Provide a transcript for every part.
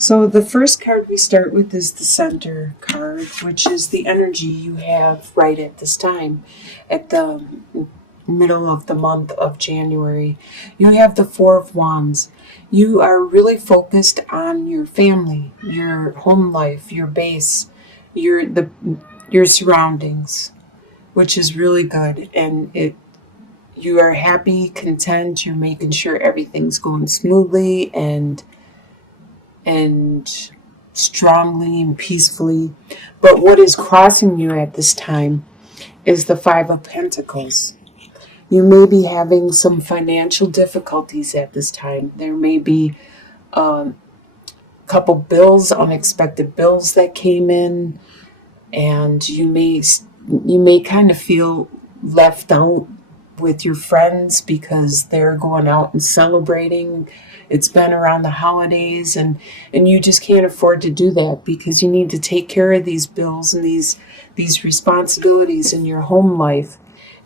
So the first card we start with is the center card, which is the energy you have right at this time. At the middle of the month of January, you have the Four of Wands. You are really focused on your family, your home life, your base, your surroundings, which is really good. And you are happy, content, you're making sure everything's going smoothly and strongly and peacefully. But what is crossing you at this time is the Five of Pentacles. You may be having some financial difficulties at this time. There may be a couple bills, unexpected bills that came in, and you may kind of feel left out with your friends because they're going out and celebrating. It's been around the holidays, and you just can't afford to do that because you need to take care of these bills and these responsibilities in your home life.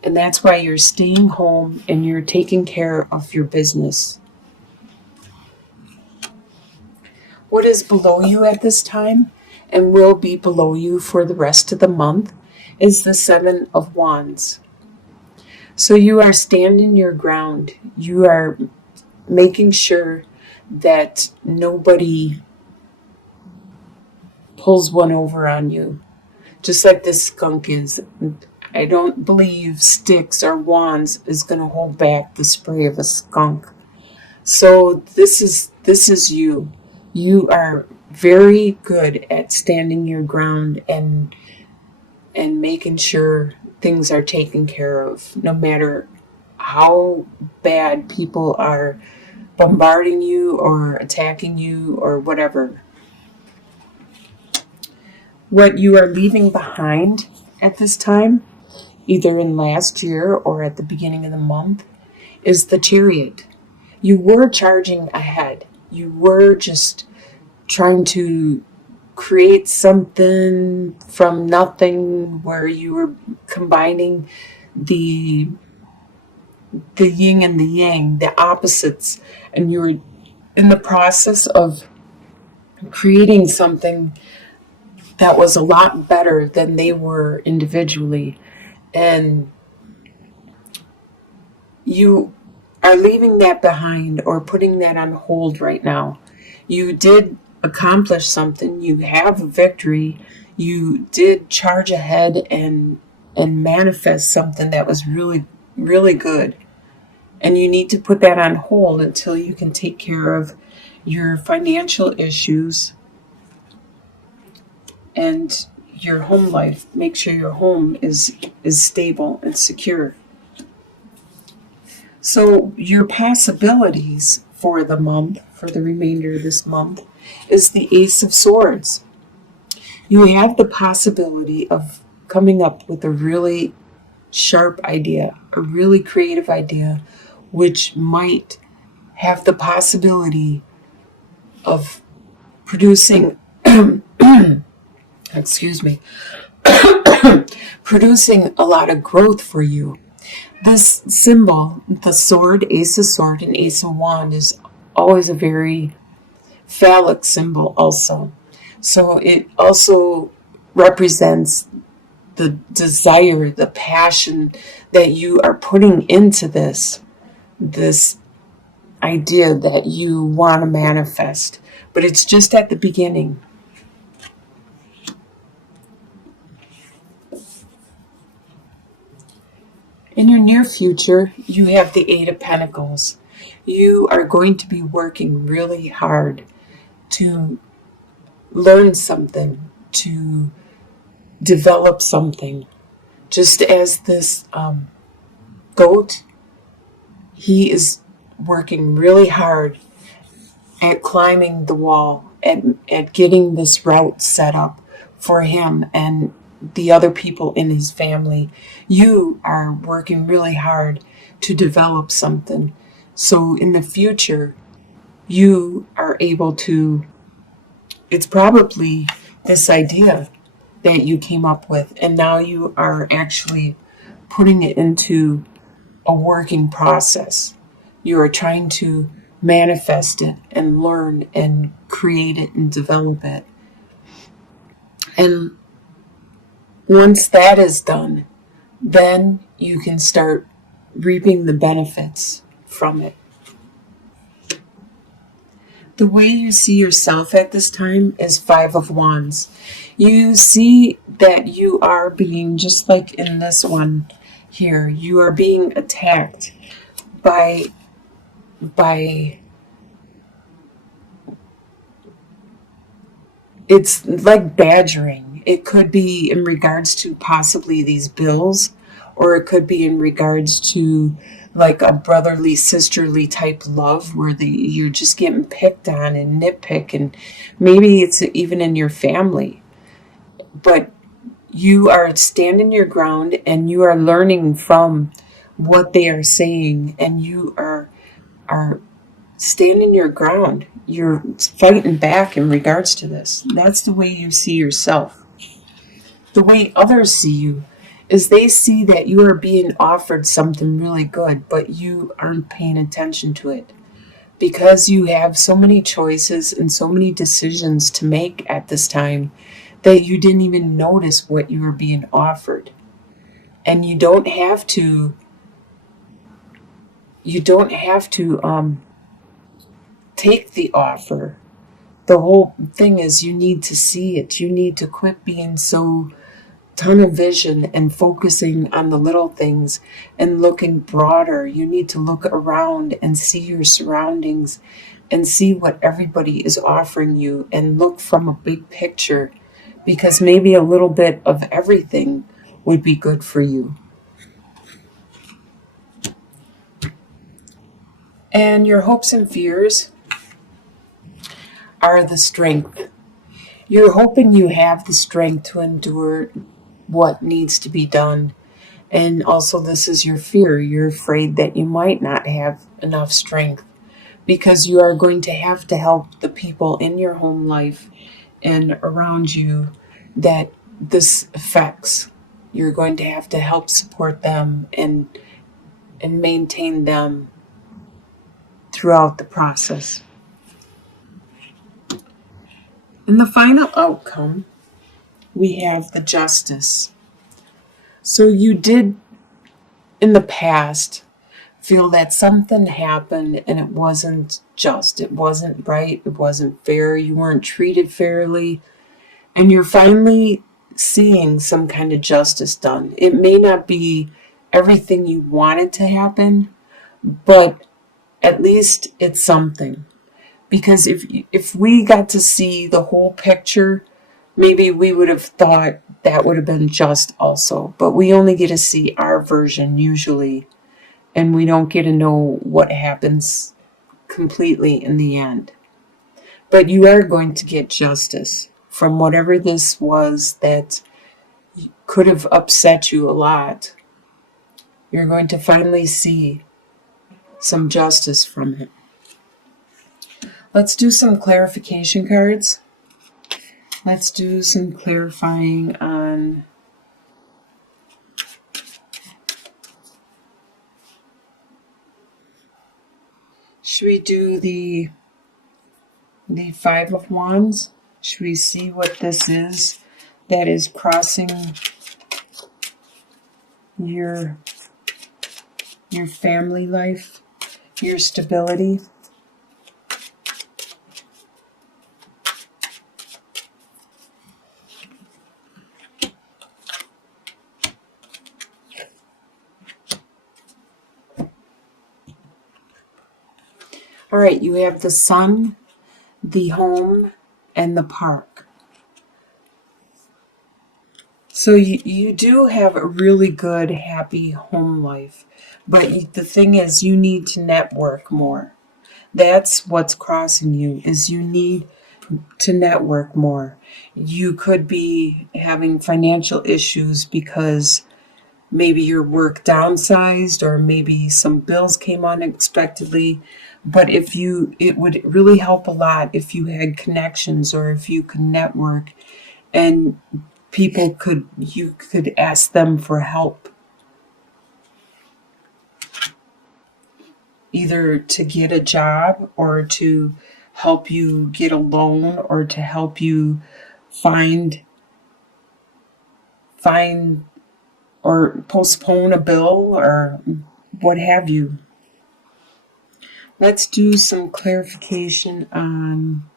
And that's why you're staying home and you're taking care of your business. What is below you at this time and will be below you for the rest of the month is the Seven of Wands. So you are standing your ground. You are making sure that nobody pulls one over on you. Just like this skunk is. I don't believe sticks or wands is going to hold back the spray of a skunk. So this is you. You are very good at standing your ground and making sure things are taken care of, no matter how bad people are bombarding you or attacking you or whatever. What you are leaving behind at this time, either in last year or at the beginning of the month, is the Chariot. You were charging ahead. You were just trying to create something from nothing, where you were combining the yin and the yang, the opposites, and you were in the process of creating something that was a lot better than they were individually. And you are leaving that behind or putting that on hold right now. You did accomplish something. You have a victory. You did charge ahead and manifest something that was really, really good. And you need to put that on hold until you can take care of your financial issues and your home life. Make sure your home is stable and secure. So your possibilities for the month, for the remainder of this month, is the Ace of Swords. You have the possibility of coming up with a really sharp idea, a really creative idea, which might have the possibility of producing producing a lot of growth for you. This symbol, the sword, Ace of Sword and Ace of Wand, is always a very phallic symbol also. So it also represents the desire, the passion that you are putting into this idea that you want to manifest. But it's just at the beginning. In your near future, you have the Eight of Pentacles. You are going to be working really hard to learn something, to develop something. Just as this goat, he is working really hard at climbing the wall, at getting this route set up for him and the other people in his family. You are working really hard to develop something. So in the future, you are able to, it's probably this idea that you came up with, and now you are actually putting it into a working process. You are trying to manifest it and learn and create it and develop it. And once that is done, then you can start reaping the benefits from it. The way you see yourself at this time is Five of Wands. You see that you are being, just like in this one here, you are being attacked by it's like badgering. It could be in regards to possibly these bills, or it could be in regards to like a brotherly, sisterly type love where you're just getting picked on and nitpick, and maybe it's even in your family. But you are standing your ground and you are learning from what they are saying, and you are standing your ground. You're fighting back in regards to this. That's the way you see yourself. The way others see you is they see that you are being offered something really good, but you aren't paying attention to it because you have so many choices and so many decisions to make at this time that you didn't even notice what you were being offered. And you don't have to take the offer. The whole thing is you need to see it. You need to quit being so tunnel vision and focusing on the little things and looking broader. You need to look around and see your surroundings and see what everybody is offering you and look from a big picture, because maybe a little bit of everything would be good for you. And your hopes and fears are the strength. You're hoping you have the strength to endure what needs to be done. And also, this is your fear. You're afraid that you might not have enough strength because you are going to have to help the people in your home life and around you that this affects. You're going to have to help support them and maintain them throughout the process. In the final outcome, we have the Justice. So you did in the past feel that something happened and it wasn't just, it wasn't right, it wasn't fair, you weren't treated fairly, and you're finally seeing some kind of justice done. It may not be everything you wanted to happen, but at least it's something. Because if we got to see the whole picture, maybe we would have thought that would have been just also. But we only get to see our version usually, and we don't get to know what happens completely in the end. But you are going to get justice from whatever this was that could have upset you a lot. You're going to finally see some justice from it. Let's do some clarification cards. Let's do some clarifying on should we do the Five of Wands? Should we see what this is that is crossing your family life, your stability? All right, you have the sun, the home, and the park. So you do have a really good, happy home life. But the thing is, you need to network more. That's what's crossing you, is you need to network more. You could be having financial issues because maybe your work downsized or maybe some bills came unexpectedly. But it would really help a lot if you had connections or if you could network and you could ask them for help. either to get a job or to help you get a loan or to help you find or postpone a bill or what have you. Let's do some clarification on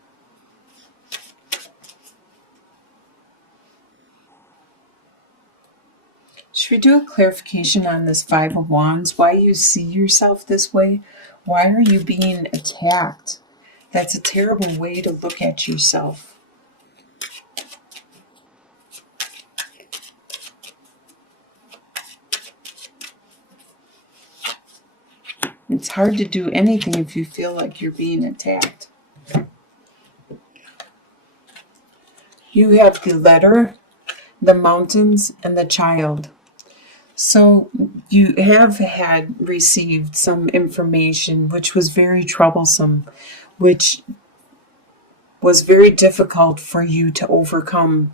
should we do a clarification on this Five of Wands? Why you see yourself this way? Why are you being attacked? That's a terrible way to look at yourself. It's hard to do anything if you feel like you're being attacked. You have the letter, the mountains, and the child. So you have received some information which was very troublesome, which was very difficult for you to overcome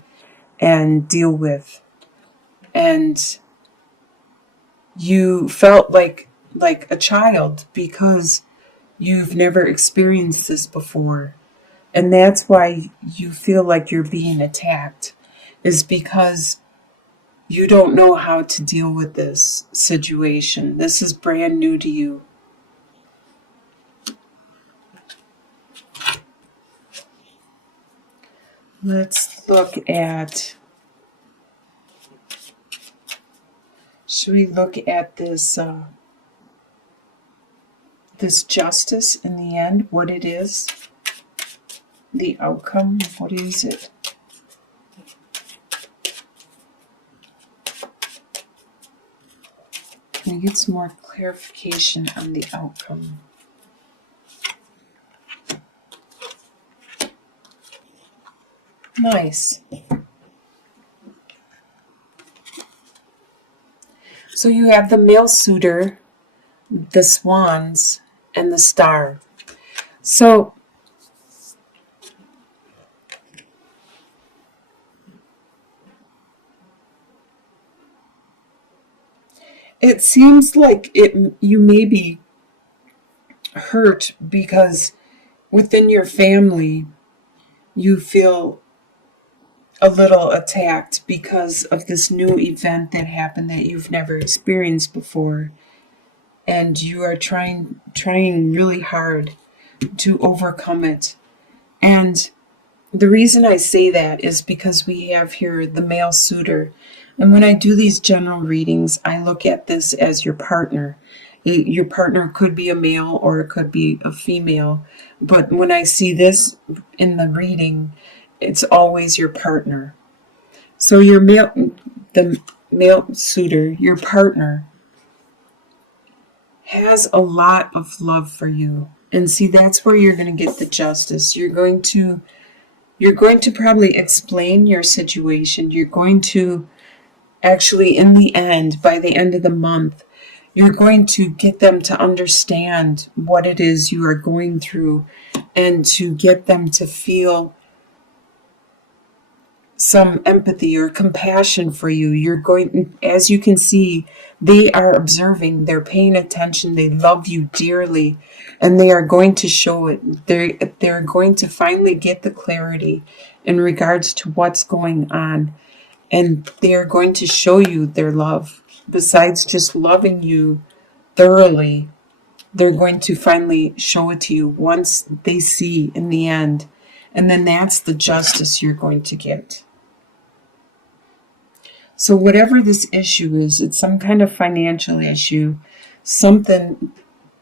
and deal with. And you felt like a child because you've never experienced this before. And that's why you feel like you're being attacked, is because you don't know how to deal with this situation. This is brand new to you. Let's look at, should we look at this this justice in the end, what it is? The outcome, what is it? Can I get some more clarification on the outcome? Nice. So you have the male suitor, the swans, and the star. So it seems like you may be hurt because within your family you feel a little attacked because of this new event that happened that you've never experienced before, and you are trying really hard to overcome it. And the reason I say that is because we have here the male suitor. And when I do these general readings, I look at this as your partner. Your partner could be a male or it could be a female. But when I see this in the reading, it's always your partner. So the male suitor, your partner, has a lot of love for you. And see, that's where you're going to get the justice. You're going to probably explain your situation. You're going to actually, in the end, by the end of the month, you're going to get them to understand what it is you are going through and to get them to feel some empathy or compassion for you. You're going, as you can see, they are observing, they're paying attention, they love you dearly, and they are going to show it. They're going to finally get the clarity in regards to what's going on, and they are going to show you their love. Besides just loving you thoroughly, they're going to finally show it to you once they see in the end. And then that's the justice you're going to get. So whatever this issue is, it's some kind of financial issue, something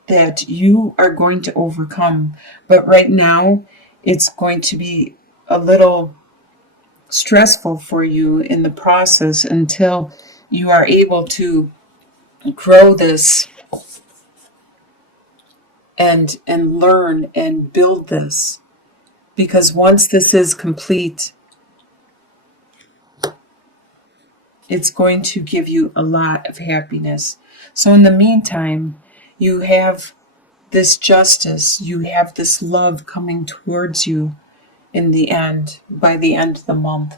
that you are going to overcome. But right now, it's going to be a little stressful for you in the process until you are able to grow this and learn and build this. Because once this is complete, it's going to give you a lot of happiness. So in the meantime, you have this justice, you have this love coming towards you in the end, by the end of the month.